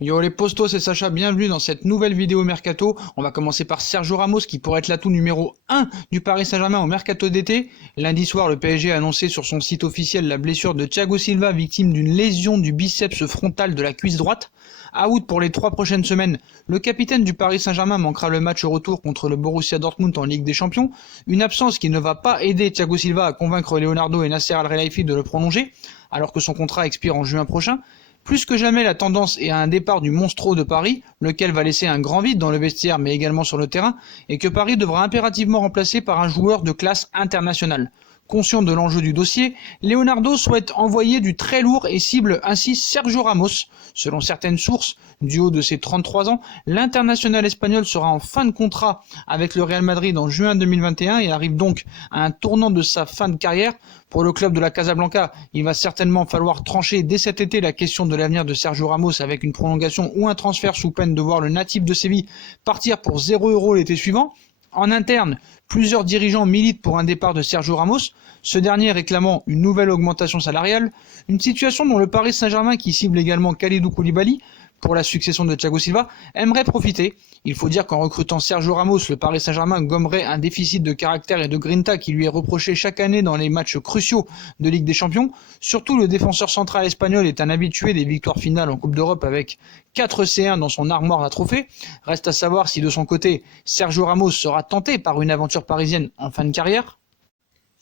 Yo les postos, c'est Sacha, bienvenue dans cette nouvelle vidéo Mercato. On va commencer par Sergio Ramos qui pourrait être l'atout numéro 1 du Paris Saint-Germain au Mercato d'été. Lundi soir, le PSG a annoncé sur son site officiel la blessure de Thiago Silva, victime d'une lésion du biceps frontal de la cuisse droite. Out pour les 3 prochaines semaines, le capitaine du Paris Saint-Germain manquera le match retour contre le Borussia Dortmund en Ligue des Champions. Une absence qui ne va pas aider Thiago Silva à convaincre Leonardo et Nasser Al-Khelaifi de le prolonger, alors que son contrat expire en juin prochain. Plus que jamais, la tendance est à un départ du monstro de Paris, lequel va laisser un grand vide dans le vestiaire mais également sur le terrain, et que Paris devra impérativement remplacer par un joueur de classe internationale. Conscient de l'enjeu du dossier, Leonardo souhaite envoyer du très lourd et cible ainsi Sergio Ramos. Selon certaines sources, du haut de ses 33 ans, l'international espagnol sera en fin de contrat avec le Real Madrid en juin 2021 et arrive donc à un tournant de sa fin de carrière. Pour le club de la Casablanca, il va certainement falloir trancher dès cet été la question de l'avenir de Sergio Ramos avec une prolongation ou un transfert sous peine de voir le natif de Séville partir pour 0 € l'été suivant. En interne, plusieurs dirigeants militent pour un départ de Sergio Ramos, ce dernier réclamant une nouvelle augmentation salariale, une situation dont le Paris Saint-Germain, qui cible également Kalidou Koulibaly pour la succession de Thiago Silva, aimerait profiter. Il faut dire qu'en recrutant Sergio Ramos, le Paris Saint-Germain gommerait un déficit de caractère et de grinta qui lui est reproché chaque année dans les matchs cruciaux de Ligue des Champions. Surtout, le défenseur central espagnol est un habitué des victoires finales en Coupe d'Europe avec 4 C1 dans son armoire à trophées. Reste à savoir si de son côté, Sergio Ramos sera tenté par une aventure parisienne en fin de carrière.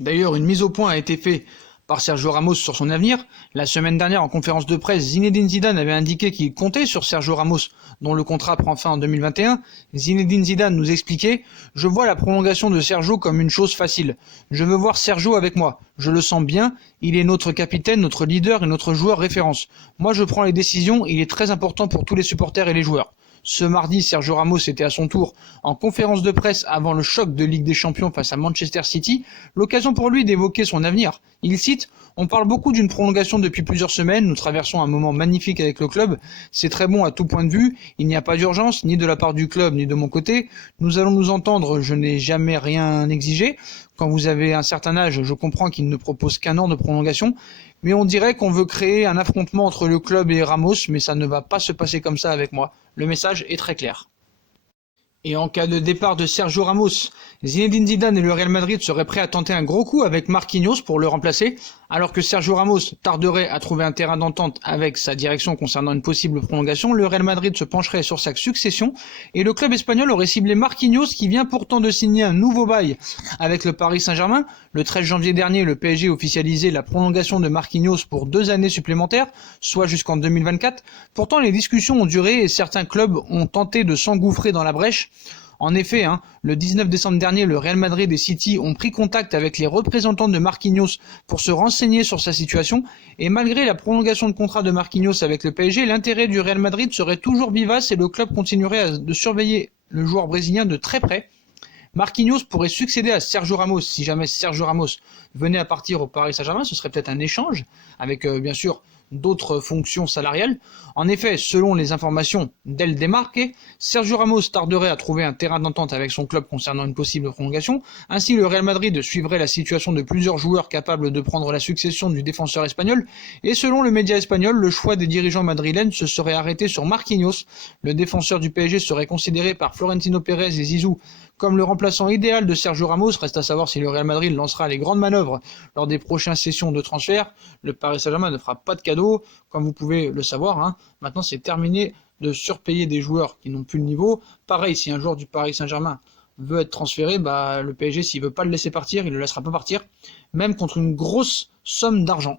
D'ailleurs, une mise au point a été faite par Sergio Ramos sur son avenir. La semaine dernière, en conférence de presse, Zinedine Zidane avait indiqué qu'il comptait sur Sergio Ramos, dont le contrat prend fin en 2021. Zinedine Zidane nous expliquait « Je vois la prolongation de Sergio comme une chose facile. Je veux voir Sergio avec moi. Je le sens bien. Il est notre capitaine, notre leader et notre joueur référence. Moi, je prends les décisions. Il est très important pour tous les supporters et les joueurs. » Ce mardi, Sergio Ramos était à son tour en conférence de presse avant le choc de Ligue des Champions face à Manchester City, l'occasion pour lui d'évoquer son avenir. Il cite « On parle beaucoup d'une prolongation depuis plusieurs semaines, nous traversons un moment magnifique avec le club, c'est très bon à tout point de vue, il n'y a pas d'urgence, ni de la part du club, ni de mon côté, nous allons nous entendre, je n'ai jamais rien exigé. Quand vous avez un certain âge, je comprends qu'il ne propose qu'1 an de prolongation, mais on dirait qu'on veut créer un affrontement entre le club et Ramos, mais ça ne va pas se passer comme ça avec moi. Le message est très clair. Et en cas de départ de Sergio Ramos, Zinedine Zidane et le Real Madrid seraient prêts à tenter un gros coup avec Marquinhos pour le remplacer, alors que Sergio Ramos tarderait à trouver un terrain d'entente avec sa direction concernant une possible prolongation. Le Real Madrid se pencherait sur sa succession et le club espagnol aurait ciblé Marquinhos qui vient pourtant de signer un nouveau bail avec le Paris Saint-Germain. Le 13 janvier dernier, le PSG officialisait la prolongation de Marquinhos pour 2 années supplémentaires, soit jusqu'en 2024. Pourtant, les discussions ont duré et certains clubs ont tenté de s'engouffrer dans la brèche. En effet, le 19 décembre dernier, le Real Madrid et City ont pris contact avec les représentants de Marquinhos pour se renseigner sur sa situation, et malgré la prolongation de contrat de Marquinhos avec le PSG, l'intérêt du Real Madrid serait toujours vivace et le club continuerait de surveiller le joueur brésilien de très près. Marquinhos pourrait succéder à Sergio Ramos. Si jamais Sergio Ramos venait à partir au Paris Saint-Germain, ce serait peut-être un échange avec bien sûr d'autres fonctions salariales. En effet, selon les informations d'El Desmarque, Sergio Ramos tarderait à trouver un terrain d'entente avec son club concernant une possible prolongation. Ainsi, le Real Madrid suivrait la situation de plusieurs joueurs capables de prendre la succession du défenseur espagnol. Et selon le média espagnol, le choix des dirigeants madrilènes se serait arrêté sur Marquinhos. Le défenseur du PSG serait considéré par Florentino Pérez et Zizou comme le remplaçant idéal de Sergio Ramos. Reste à savoir si le Real Madrid lancera les grandes manœuvres lors des prochaines sessions de transfert. Le Paris Saint-Germain ne fera pas de cadeau, comme vous pouvez le savoir. Maintenant, c'est terminé de surpayer des joueurs qui n'ont plus le niveau. Pareil, si un joueur du Paris Saint-Germain veut être transféré, le PSG, s'il veut pas le laisser partir, il le laissera pas partir, même contre une grosse somme d'argent.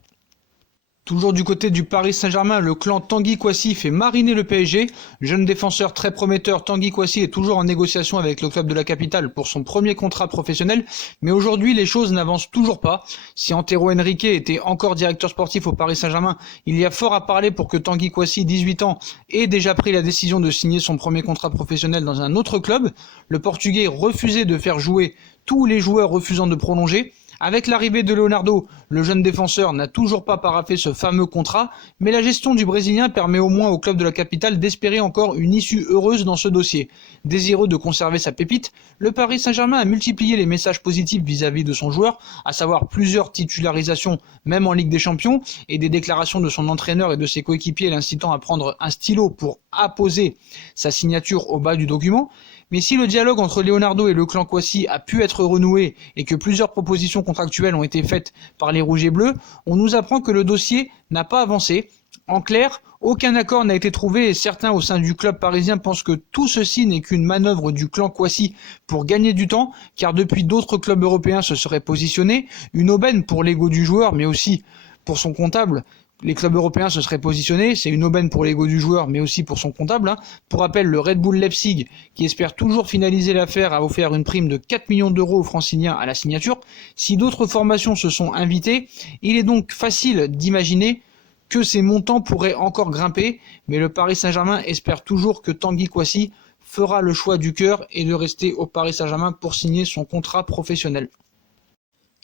Toujours du côté du Paris Saint-Germain, le clan Tanguy Kouassi fait mariner le PSG. Jeune défenseur très prometteur, Tanguy Kouassi est toujours en négociation avec le club de la capitale pour son premier contrat professionnel. Mais aujourd'hui, les choses n'avancent toujours pas. Si Antero Henrique était encore directeur sportif au Paris Saint-Germain, il y a fort à parler pour que Tanguy Kouassi, 18 ans, ait déjà pris la décision de signer son premier contrat professionnel dans un autre club. Le Portugais refusait de faire jouer tous les joueurs refusant de prolonger. Avec l'arrivée de Leonardo, le jeune défenseur n'a toujours pas paraphé ce fameux contrat, mais la gestion du Brésilien permet au moins au club de la capitale d'espérer encore une issue heureuse dans ce dossier. Désireux de conserver sa pépite, le Paris Saint-Germain a multiplié les messages positifs vis-à-vis de son joueur, à savoir plusieurs titularisations même en Ligue des Champions et des déclarations de son entraîneur et de ses coéquipiers l'incitant à prendre un stylo pour apposer sa signature au bas du document. Mais si le dialogue entre Leonardo et le clan Kouassi a pu être renoué et que plusieurs propositions contractuelles ont été faites par les Rouges et Bleus, on nous apprend que le dossier n'a pas avancé. En clair, aucun accord n'a été trouvé et certains au sein du club parisien pensent que tout ceci n'est qu'une manœuvre du clan Kouassi pour gagner du temps, car depuis d'autres clubs européens se seraient positionnés, une aubaine pour l'ego du joueur mais aussi pour son comptable. Les clubs européens se seraient positionnés, c'est une aubaine pour l'ego du joueur, mais aussi pour son comptable. Pour rappel, le Red Bull Leipzig, qui espère toujours finaliser l'affaire, a offert une prime de 4 millions d'euros aux Franciliens à la signature. Si d'autres formations se sont invitées, il est donc facile d'imaginer que ces montants pourraient encore grimper, mais le Paris Saint-Germain espère toujours que Tanguy Kouassi fera le choix du cœur et de rester au Paris Saint-Germain pour signer son contrat professionnel.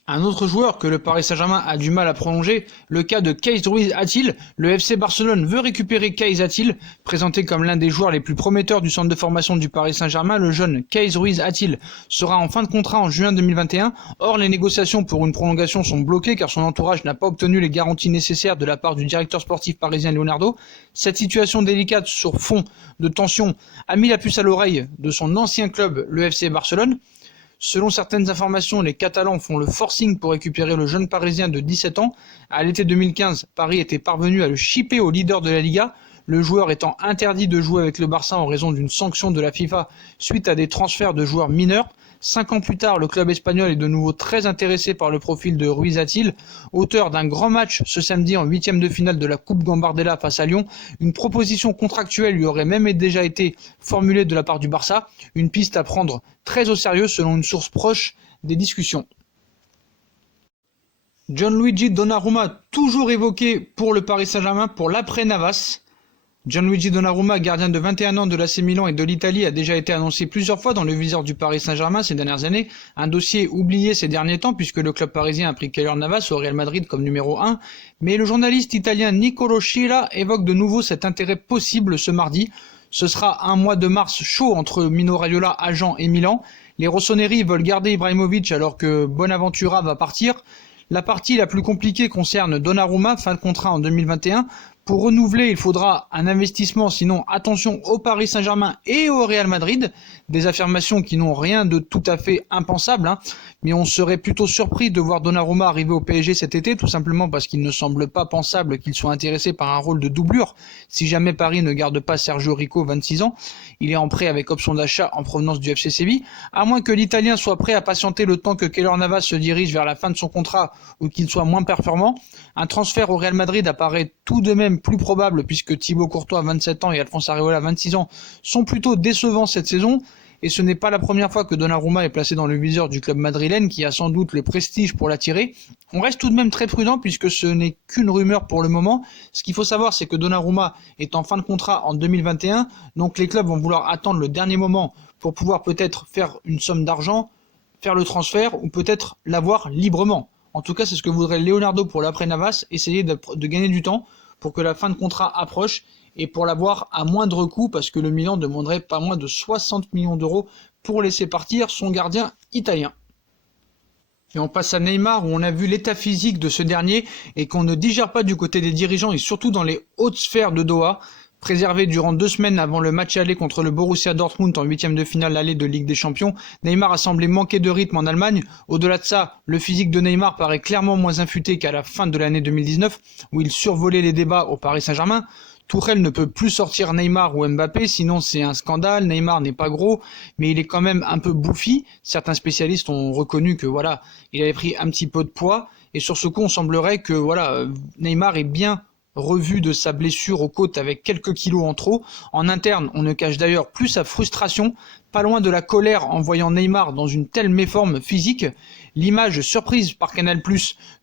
Un autre joueur que le Paris Saint-Germain a du mal à prolonger, le cas de Keïs Ruiz-Athil. Le FC Barcelone veut récupérer Keïs Athil. Présenté comme l'un des joueurs les plus prometteurs du centre de formation du Paris Saint-Germain, le jeune Keïs Ruiz-Athil sera en fin de contrat en juin 2021. Or, les négociations pour une prolongation sont bloquées car son entourage n'a pas obtenu les garanties nécessaires de la part du directeur sportif parisien Leonardo. Cette situation délicate sur fond de tension a mis la puce à l'oreille de son ancien club, le FC Barcelone. Selon certaines informations, les Catalans font le forcing pour récupérer le jeune Parisien de 17 ans. À l'été 2015, Paris était parvenu à le shipper au leader de la Liga, le joueur étant interdit de jouer avec le Barça en raison d'une sanction de la FIFA suite à des transferts de joueurs mineurs. 5 ans plus tard, le club espagnol est de nouveau très intéressé par le profil de Ruiz-Athil. Auteur d'un grand match ce samedi en 8e de finale de la Coupe Gambardella face à Lyon, une proposition contractuelle lui aurait même déjà été formulée de la part du Barça, une piste à prendre très au sérieux selon une source proche des discussions. Gianluigi Donnarumma, toujours évoqué pour le Paris Saint-Germain pour l'après-Navas. Gianluigi Donnarumma, gardien de 21 ans de l'AC Milan et de l'Italie, a déjà été annoncé plusieurs fois dans le viseur du Paris Saint-Germain ces dernières années. Un dossier oublié ces derniers temps puisque le club parisien a pris Keylor Navas au Real Madrid comme numéro 1. Mais le journaliste italien Niccolò Sciella évoque de nouveau cet intérêt possible ce mardi. Ce sera un mois de mars chaud entre Mino Raiola, agent et Milan. Les rossoneri veulent garder Ibrahimovic alors que Bonaventura va partir. La partie la plus compliquée concerne Donnarumma, fin de contrat en 2021. Pour renouveler, il faudra un investissement, sinon attention au Paris Saint-Germain et au Real Madrid. Des affirmations qui n'ont rien de tout à fait impensable, mais on serait plutôt surpris de voir Donnarumma arriver au PSG cet été, tout simplement parce qu'il ne semble pas pensable qu'il soit intéressé par un rôle de doublure. Si jamais Paris ne garde pas Sergio Rico, 26 ans, il est en prêt avec option d'achat en provenance du FC Séville, à moins que l'Italien soit prêt à patienter le temps que Keylor Navas se dirige vers la fin de son contrat ou qu'il soit moins performant. Un transfert au Real Madrid apparaît tout de même plus probable puisque Thibaut Courtois, 27 ans, et Alphonse Areola, 26 ans, sont plutôt décevants cette saison. Et ce n'est pas la première fois que Donnarumma est placé dans le viseur du club madrilène qui a sans doute le prestige pour l'attirer. On reste tout de même très prudent puisque ce n'est qu'une rumeur pour le moment. Ce qu'il faut savoir, c'est que Donnarumma est en fin de contrat en 2021, donc les clubs vont vouloir attendre le dernier moment pour pouvoir peut-être faire une somme d'argent, faire le transfert ou peut-être l'avoir librement. En tout cas, c'est ce que voudrait Leonardo pour l'après-Navas, essayer de gagner du temps pour que la fin de contrat approche et pour l'avoir à moindre coût parce que le Milan demanderait pas moins de 60 millions d'euros pour laisser partir son gardien italien. Et on passe à Neymar où on a vu l'état physique de ce dernier et qu'on ne digère pas du côté des dirigeants et surtout dans les hautes sphères de Doha. Préservé durant 2 semaines avant le match aller contre le Borussia Dortmund en 8e de finale aller de Ligue des Champions, Neymar a semblé manquer de rythme en Allemagne. Au-delà de ça, le physique de Neymar paraît clairement moins inffuté qu'à la fin de l'année 2019 où il survolait les débats au Paris Saint-Germain. Tuchel ne peut plus sortir Neymar ou Mbappé, sinon c'est un scandale. Neymar n'est pas gros, mais il est quand même un peu bouffi. Certains spécialistes ont reconnu que voilà, il avait pris un petit peu de poids. Et sur ce coup, on semblerait que voilà, Neymar est bien revu de sa blessure aux côtes avec quelques kilos en trop. En interne, on ne cache d'ailleurs plus sa frustration, pas loin de la colère en voyant Neymar dans une telle méforme physique. L'image surprise par Canal+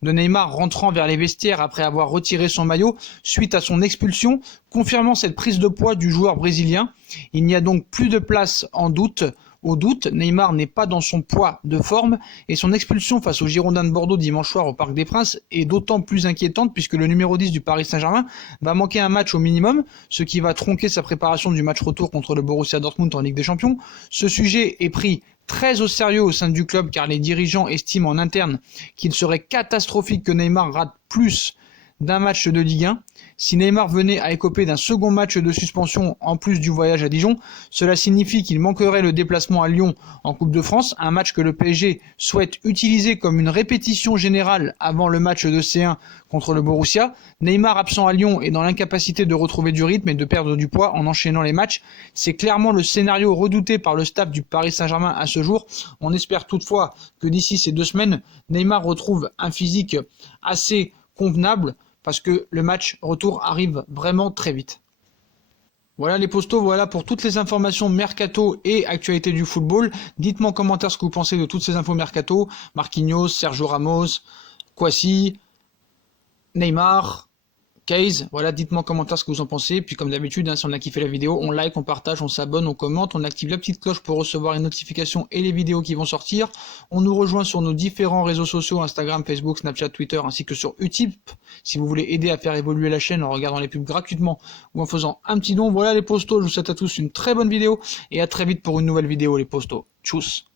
de Neymar rentrant vers les vestiaires après avoir retiré son maillot suite à son expulsion, confirmant cette prise de poids du joueur brésilien. Il n'y a donc plus de place en doute au doute. Neymar n'est pas dans son poids de forme et son expulsion face aux Girondins de Bordeaux dimanche soir au Parc des Princes est d'autant plus inquiétante puisque le numéro 10 du Paris Saint-Germain va manquer un match au minimum, ce qui va tronquer sa préparation du match retour contre le Borussia Dortmund en Ligue des Champions. Ce sujet est pris très au sérieux au sein du club car les dirigeants estiment en interne qu'il serait catastrophique que Neymar rate plus d'un match de Ligue 1. Si Neymar venait à écoper d'un second match de suspension en plus du voyage à Dijon, cela signifie qu'il manquerait le déplacement à Lyon en Coupe de France, un match que le PSG souhaite utiliser comme une répétition générale avant le match de C1 contre le Borussia. Neymar absent à Lyon est dans l'incapacité de retrouver du rythme et de perdre du poids en enchaînant les matchs. C'est clairement le scénario redouté par le staff du Paris Saint-Germain à ce jour. On espère toutefois que d'ici ces 2 semaines, Neymar retrouve un physique assez convenable parce que le match retour arrive vraiment très vite. Voilà les postos, voilà pour toutes les informations mercato et actualité du football. Dites-moi en commentaire ce que vous pensez de toutes ces infos mercato. Marquinhos, Sergio Ramos, Kwasi, Neymar, Case, voilà, dites-moi en commentaire ce que vous en pensez. Puis comme d'habitude, si on a kiffé la vidéo, on like, on partage, on s'abonne, on commente, on active la petite cloche pour recevoir les notifications et les vidéos qui vont sortir. On nous rejoint sur nos différents réseaux sociaux, Instagram, Facebook, Snapchat, Twitter, ainsi que sur Utip, si vous voulez aider à faire évoluer la chaîne en regardant les pubs gratuitement ou en faisant un petit don. Voilà les postos, je vous souhaite à tous une très bonne vidéo et à très vite pour une nouvelle vidéo les postos. Tchuss.